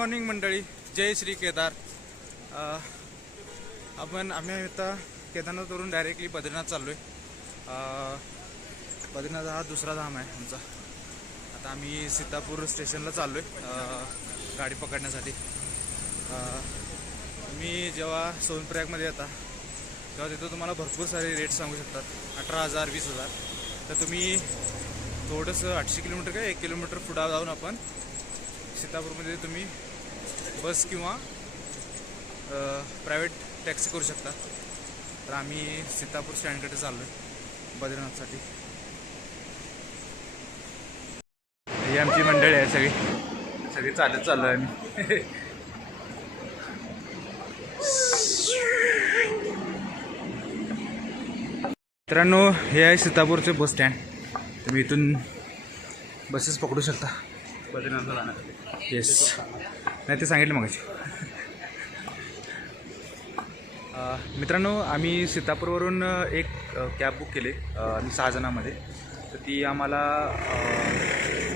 Morning मंडळी, जय श्री केदार. आम्ही आता केदारनाथवरून डायरेक्टली बद्रीनाथ चाललो आहे. बद्रीनाथ हा दुसरा धाम आहे आमचा. आता आम्ही सीतापूर स्टेशनला चाललो आहे गाडी पकडण्यासाठी. तुम्ही जेव्हा सोनप्रयागमध्ये येता तेव्हा तिथं तुम्हाला भरपूर सारे रेट सांगू शकतात, 18,000 20,000. तर तुम्ही थोडंसं 800 किलोमीटर काय 1 किलोमीटर पुढे जाऊन आपण सीतापूरमध्ये तुम्ही बस किंवा प्रायव्हेट टॅक्सी करू शकता. तर आम्ही सीतापूर स्टँडकडे चाललो आहे बद्रीनाथसाठी. ही आमची मंडळी आहे, सगळी चालत चाललो आहे आम्ही. मित्रांनो, हे आहे सीतापूरचे बस स्टँड. तुम्ही इथून बसेस पकडू शकता बद्रीनाथला जाण्यासाठी. येस, नाही ते सांगितलं मग. मित्रांनो, आम्ही सीतापूरवरून एक कॅब बुक केली आम्ही 6 जणांमध्ये. तर ती आम्हाला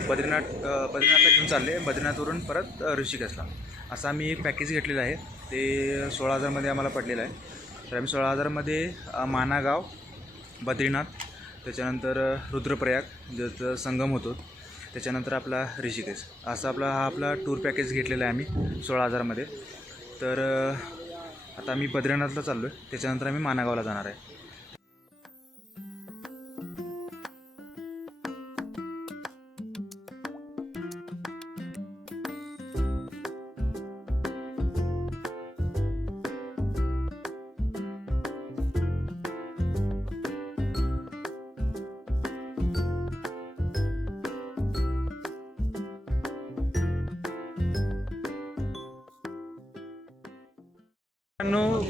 बद्रीनाथला घेऊन चालले. बद्रीनाथवरून परत ऋषिकेशला असं आम्ही एक पॅकेज घेतलेलं आहे. ते 16,000मध्ये आम्हाला पडलेलं आहे. तर आम्ही 16,000मध्ये मानागाव, बद्रीनाथ, त्याच्यानंतर रुद्रप्रयाग ज्याचा संगम होतो, त्याच्यानंतर आपला ऋषिकेश, असा हा आपला टूर पॅकेज घेतलेला आहे आम्ही 16,000मध्ये. तर आता आम्ही बद्रीनाथला चाललो आहे, त्याच्यानंतर आम्ही मानागावला जाणार आहे.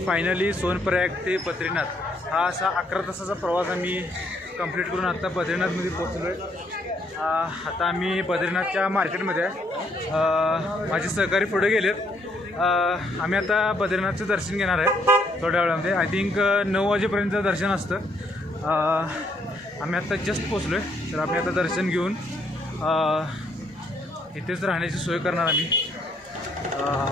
फायनली सोनप्रयाग ते बद्रीनाथ हा असा 11 तासाचा प्रवास आम्ही कंप्लीट करून आता बद्रीनाथमध्ये पोहोचलो आहे. आता आम्ही बद्रीनाथच्या मार्केटमध्ये आहे. माझे सहकारी पुढे गेलेत. आम्ही आता बद्रीनाथचं दर्शन घेणार आहे थोड्या वेळामध्ये. आय थिंक 9 वाजेपर्यंत दर्शन असतं. आम्ही आता जस्ट पोचलो आहे. तर आम्ही आता दर्शन घेऊन इथेच राहण्याची सोय करणार. आम्ही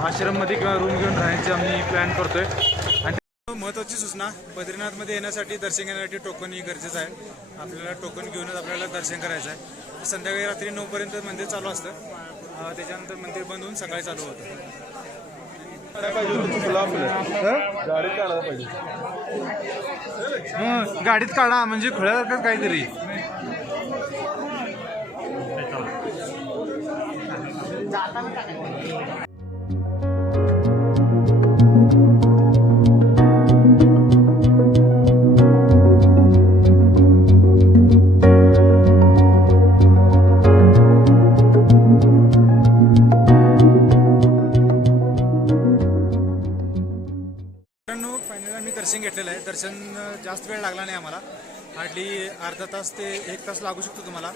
आश्रममध्ये किंवा रूम घेऊन राहण्याची आम्ही प्लॅन करतो आहे. आणि महत्त्वाची सूचना, बद्रीनाथमध्ये येण्यासाठी दर्शन घेण्यासाठी टोकन ही गरजेचं आहे. आपल्याला टोकन घेऊनच आपल्याला दर्शन करायचं आहे. संध्याकाळी रात्री 9पर्यंत मंदिर चालू असतं. त्याच्यानंतर मंदिर बंद होऊन सकाळी चालू होतं. गाडीत काढा म्हणजे खुळ्यासारखं काहीतरी. दर्शन घेतलेलं आहे. दर्शन जास्त वेळ लागला नाही आम्हाला. हार्डली अर्धा तास ते 1 तास लागू शकतो तुम्हाला.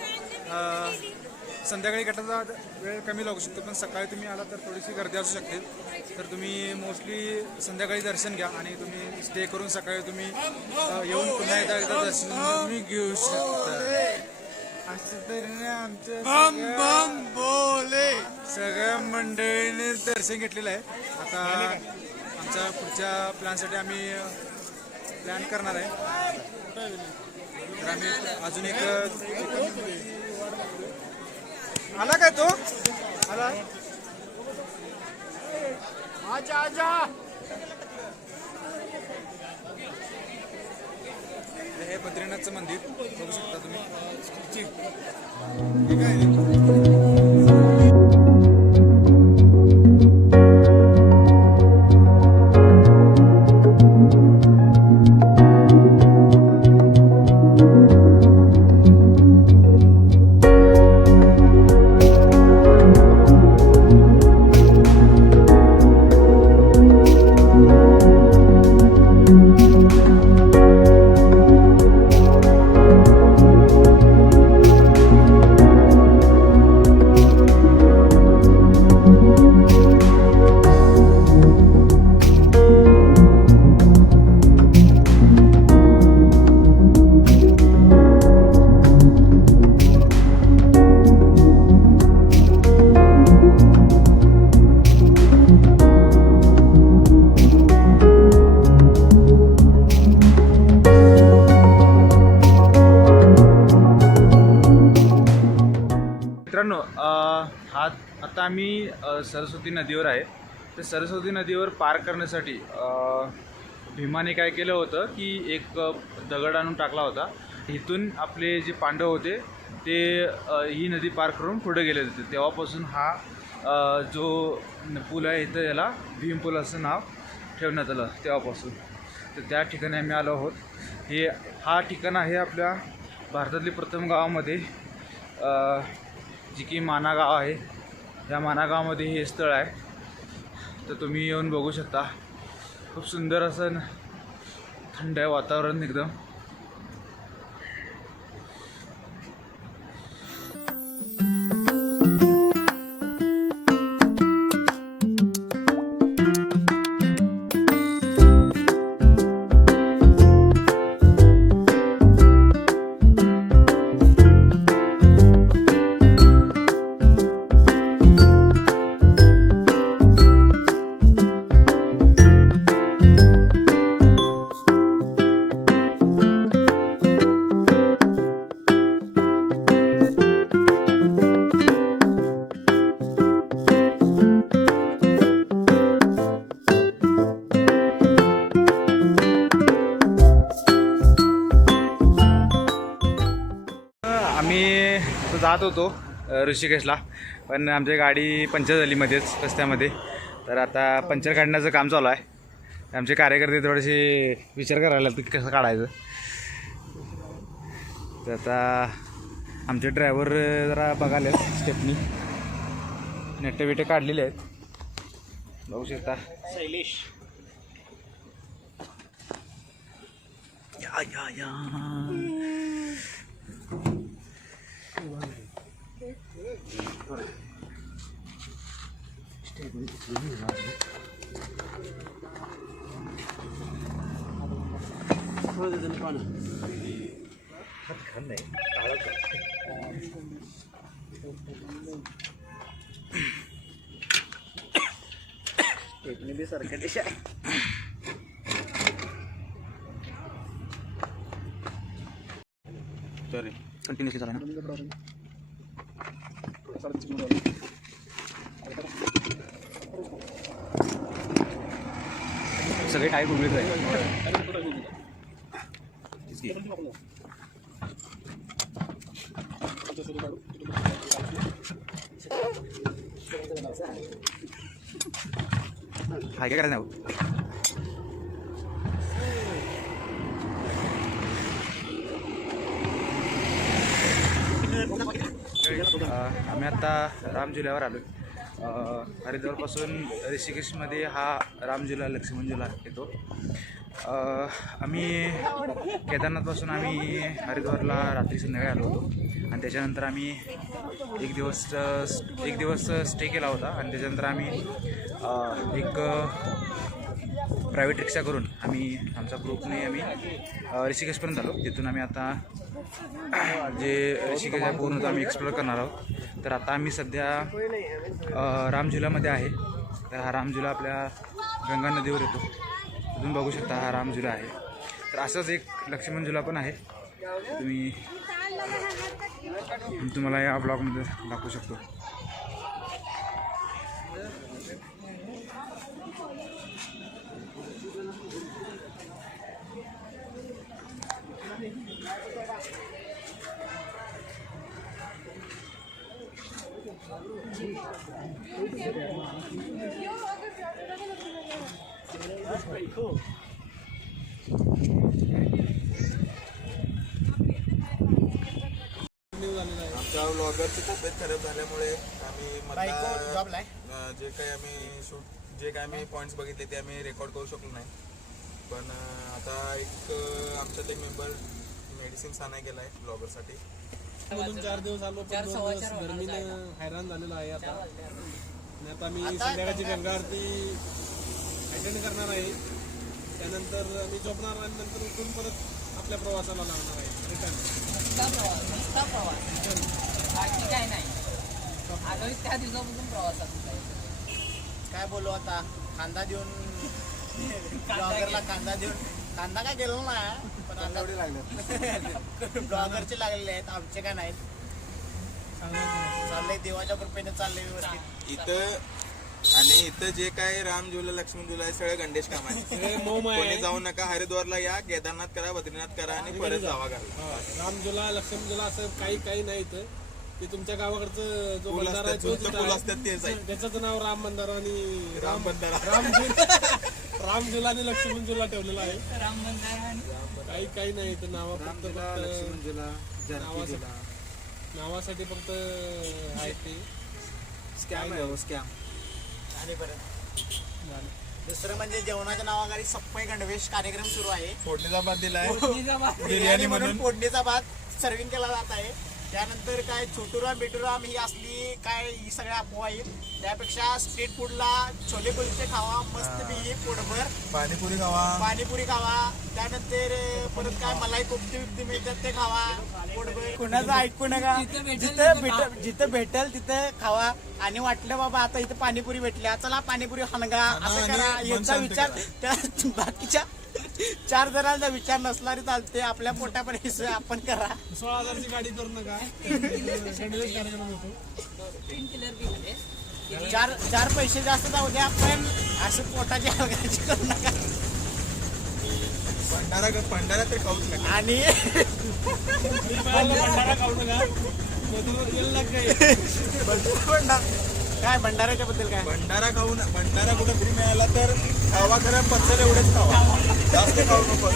संध्याकाळी घेतला वेळ कमी लागू शकतो, पण सकाळी तुम्ही आला तर थोडीशी गर्दी असू शकते. तर तुम्ही मोस्टली संध्याकाळी दर्शन घ्या आणि तुम्ही स्टे करून सकाळी तुम्ही येऊन पुन्हा एकदा दर्शन तुम्ही घेऊ शकता. असं तऱ्हेने आमच्या सगळ्या मंडळीने दर्शन घेतलेलं आहे. आता आमच्या पुढच्या प्लॅनसाठी आम्ही प्लॅन करणार आहे. तर आम्ही अजून एक आला काय तो आला आजा आजा. हे बद्रीनाथचं मंदिर बघू शकता तुम्ही. मित्रांनो आता आम्ही सरस्वती नदीवर आहे. तर सरस्वती नदीवर पार करण्यासाठी भीमाने काय केलं होतं की एक दगड आणून टाकला होता. इथून आपले जे पांडव होते ते ही नदी पार करून पुढे गेले होते. तेव्हापासून हा जो पूल आहे इथं याला भीम पूल असं नाव ठेवण्यात आलं तेव्हापासून. तर त्या ठिकाणी आम्ही आलो आहोत. हा ठिकाण आहे आपल्या भारतातली प्रथम गावामध्ये जी की माना गाव आहे. या माना गावामध्ये हे स्थळ आहे. तर तुम्ही येऊन बघू शकता. खूप सुंदर असं थंड आहे वातावरण एकदम. आम्ही जात होतो ऋषिकेशला, पण आमची गाडी पंक्चर झाली मध्येच रस्त्यामध्ये. तर आता पंक्चर काढण्याचं काम चालू आहे. आमचे कार्यकर्ते थोडेसे विचार करायला की कसं काढायचं. तर आता आमचे ड्रायव्हर जरा बघाले स्टेपनी नेटे बिटे काढलेले आहेत. बघू शकता शैलेश. या भी सारखं देश आहे. तर कंटिन्युअसली चालू आहे ना. सगळे टायर उघडीच आहे. काय करायचं नाही. आम्ही आता राम झुल्यावर आलो. हरिद्वारपासून ऋषिकेशमध्ये हा राम झुला लक्ष्मण झुला येतो. आम्ही केदारनाथपासून आम्ही हरिद्वारला रात्री संध्याकाळी आलो होतो. आणि त्याच्यानंतर आम्ही एक दिवस स्टे केला होता. आणि त्याच्यानंतर आम्ही एक प्रायव्हेट रिक्षा करून आम्ही आमच्या ग्रुपने आम्ही ऋषिकेशपर्यंत आलो. तिथून आम्ही आता जे ऋषिकेश आहे पूर्ण आम्ही एक्सप्लोअर करणार आहोत. तर आता आम्ही सध्या रामझुलामध्ये आहे. तर हा रामझुला आपल्या गंगा नदीवर येतो. तुम्ही बघू शकता हा रामझुला आहे. तर असंच एक लक्ष्मण झुला पण आहे. तुम्हाला या ब्लॉगमध्ये दाखवू शकतो. आमच्या व्लॉगरची तब्येत खराब झाल्यामुळे आम्ही जे काही आम्ही पॉईंट्स बघितले ते आम्ही रेकॉर्ड करू शकलो नाही. पण आता एक आमच्यात एक मेंबर मेडिसिन आणायला गेला आहे ब्लॉगरसाठी. 4 दिवस आलो, पण 2 दिवस गरमीनं हैराण झालेलो आहे आता. आणि आता मी संध्याकाळची गंगा आरती अटेंड करणार आहे. त्यानंतर मी झोपणार आणि नंतर उठून परत आपल्या प्रवासाला लागणार आहे. काय नाही आगामी त्या दिवसापासून प्रवासात काय बोलू आता. कांदा देऊन ब्लॉगरला कांदा काय गेलो ना, पण आता ब्लॉगरचे लागलेले आहेत, आमचे काय नाहीत. चाललंय देवाच्या कृपेने चाललंय व्यवस्थित. इथं जे काय राम झुला लक्ष्मण झुला आहे सगळं गणेश काम आहे. सगळे मोहमाय कोणी आहे. जाऊ नका, हरिद्वारला या, केदारनाथ करा, बद्रीनाथ करा आणि परत जावा घरला. रामझुला लक्ष्मणझुला असं काही नाही इथं. ते तुमच्या गावाकडचं जो पूल बंधारा आहे असतात, तोच जुनं इथं पूल आहे. असतात तेच आहे. त्याचं नाव राम बंधारा आणि राम बंधारा. रामझुला आणि लक्ष्मणझुला ठेवलेला आहे. राम बंधारा आणि काही नाही इथं नावासाठी फक्त आहे ते स्कॅम आणि परत दुसरं म्हणजे जेवणाच्या नावाखाली सप्पई गणवेश कार्यक्रम सुरू आहे. फोडणीचा भात दिलाय. बिर्याणी म्हणून फोडणीचा भात सर्विंग केला जात आहे. त्यानंतर काय छोटूराम बिटूराम ही असली काय ही सगळ्या अफवा आहेत. त्यापेक्षा स्ट्रीट फूडला छोले कुलचे खावा, मस्तपैकी पोटभर पाणीपुरी खावा. त्यानंतर परत काय मलाई कोफ्ती बिफ्ती मिळतात ते खावा पोटभर. कुणाचं ऐकू नका. जिथं भेटेल तिथं खावा. आणि वाटलं बाबा आता इथं पाणीपुरी भेटली, चला पाणीपुरी हणगा असं करा. याचा विचार त्या बाकीच्या 4 जणांचा विचार नसला तरी चालते. आपल्या पोटापर्यंत आपण करा. 16,000ची गाडी करू नका. गणवेश कार्यक्रम होतो. पेनकिलर बिनले. 4 पैसे जास्त जाऊ द्या, पण असं पोटाची हलगायची करू नका. भंडारा तर खाऊच नका. आणि भंडारा खाऊ नका. काय भंडाऱ्याच्या बद्दल काय भंडारा कुठं फ्री मिळाला तर खावा, खरं पत्तर एवढंच खावा, जास्त खाऊ नको.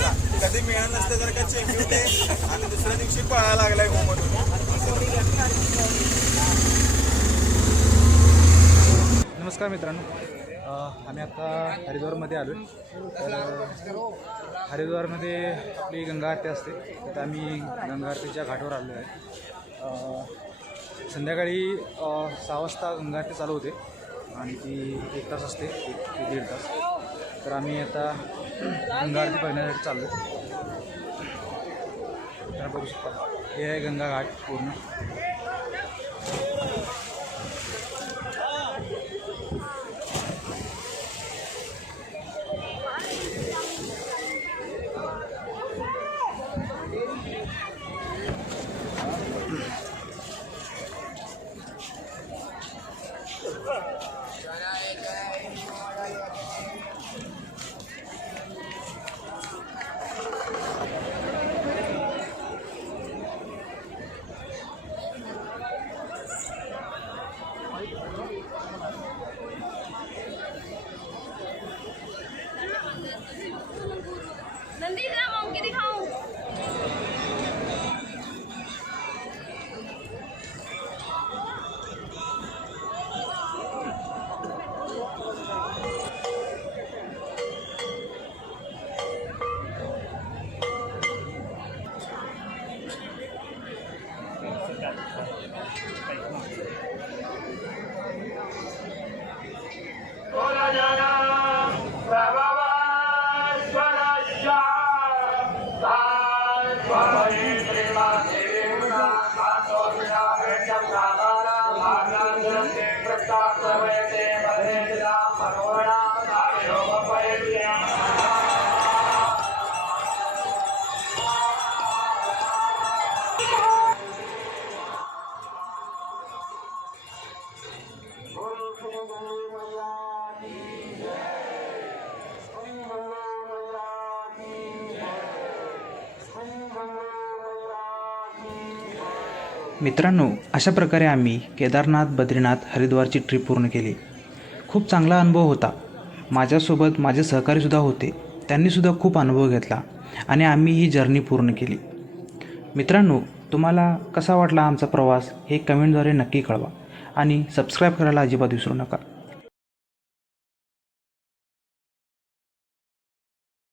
कधी मिळालं नसतं जर का चेक होते आणि दुसऱ्या दिवशी पळायला लागलाय हो म्हणून. नमस्कार मित्रांनो, आम्ही आता हरिद्वारमध्ये आलो. तर हरिद्वारमध्ये आपली गंगा आरती असते. तर आम्ही गंगा आरतीच्या घाटावर आलो आहे. संध्याकाळी 6 वाजता गंगा आरती चालू होते आणि ती 1 तास असते, 1 ते 1.5 तास. तर आम्ही आता गंगा आरती बघण्यासाठी चाललो. तर बघू शकता हे आहे गंगा घाट पूर्ण. नंदी जरा मौके दिखाऊं. मित्रांनो, अशा प्रकारे आम्ही केदारनाथ, बद्रीनाथ, हरिद्वारची ट्रिप पूर्ण केली. खूप चांगला अनुभव होता. माझ्यासोबत माझे सहकारीसुद्धा होते. त्यांनीसुद्धा खूप अनुभव घेतला आणि आम्ही ही जर्नी पूर्ण केली. मित्रांनो, तुम्हाला कसा वाटला आमचा प्रवास हे कमेंटद्वारे नक्की कळवा आणि सबस्क्राईब करायला अजिबात विसरू नका.